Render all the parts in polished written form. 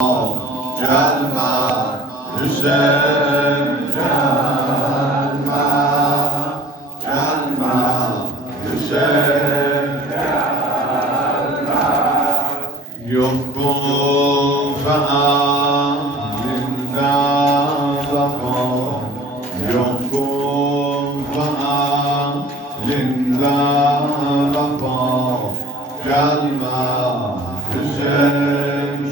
Gelme Hüseyin, gelme, gelme Hüseyin, gelme. Yok bu fealinden vefa, yok bu fealinden vefa. Gelme Hüseyin,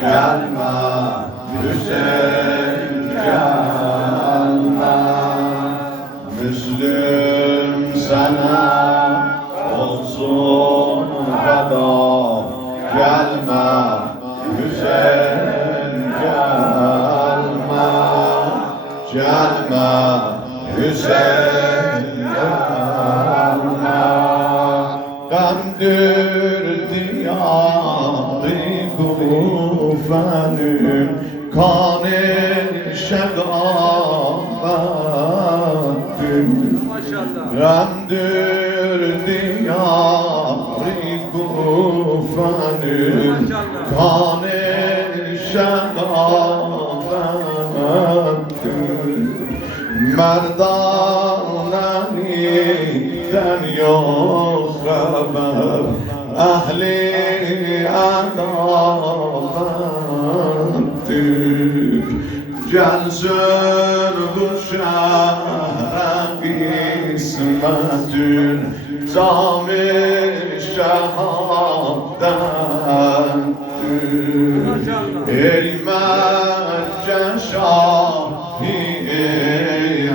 gelme Hüseyin, gelme. Müslüm sana olsun feda. Gelme Hüseyin, gelme, gelme Hüseyin, gelme. Gamdır diyarı Kufen'ün kanı şegabettür. Gamdır diyarı Kufen'ün kanı şegabettür. Merdaneniden yok haber, ehli adalettir. Gelsin bu şehre kısmetün, zami şehadettir. Ey Mekke şahi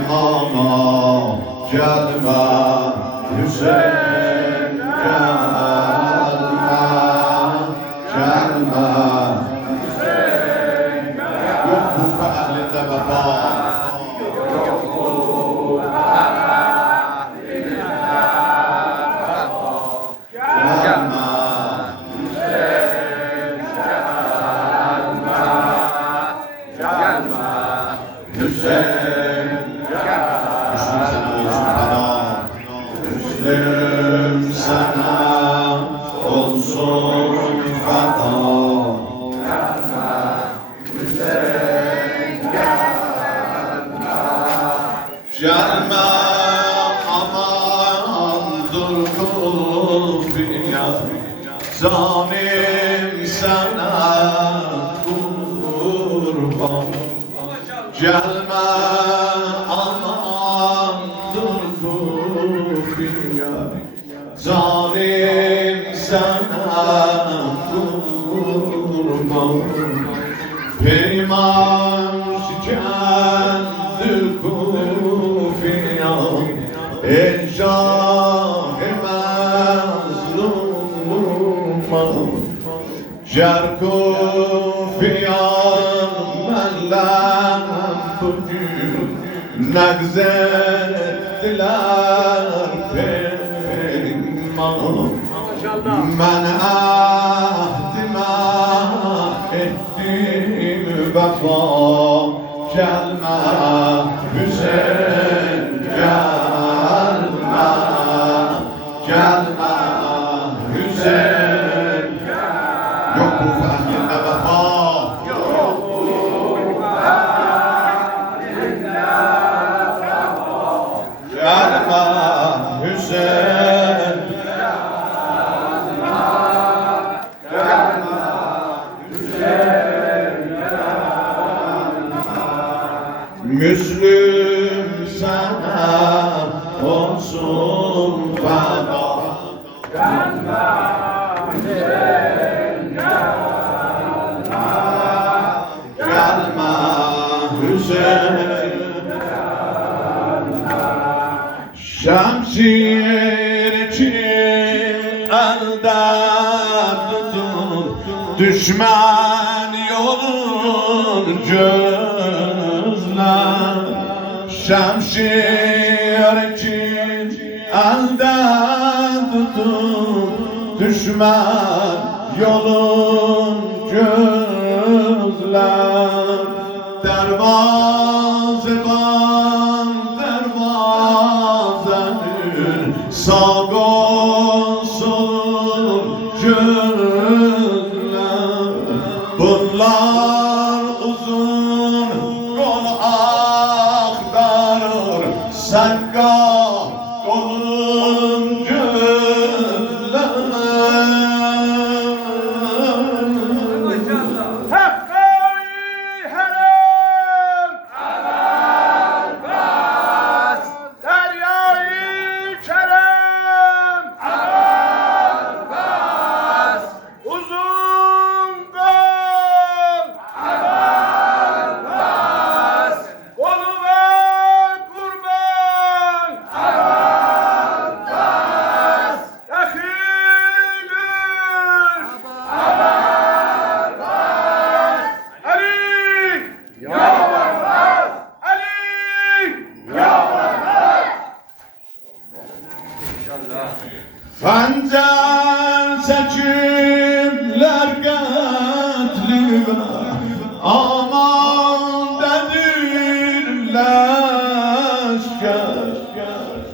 ana, gelme Hüseyin, gelme, gelme Hüseyin, gelme. Yok bu fealinde vefa, yok bu fealinde vefa. Gelme Hüseyin, gelme, gelme Hüseyin, gelme. Müslüm sana olsun feda. Gelme Hüseyin, gelme, gelme amandır kufiya, zalim sana kurban. Gelme amandır kufiya, zalim sana kurban. Peyman şikendir kufiya, ey şah-ı mazluma. Cer kufiyan mellem bugün negzettiler peyman. Men ahdime ettim vefa. Gelme Hüseyin, gelme, gelme Hüseyin. Yok bu fealinde vefa, yok bu fealinde vefa. Gelme Hüseyin, gelme Hüseyin, gelme. Müslüm sana olsun feda. Gelme Hüseyin, gelme, gelme Hüseyin, gelme. Şemsiye için elde tutun, düşman yolun gözle. Şemsiye için elde tutun, düşman yolun gözler. Dervazeban dervazenün sağ olsun gözler.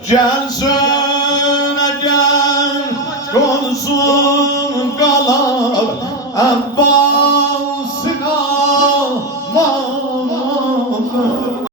Gelsene gel, konsun kalan Abbas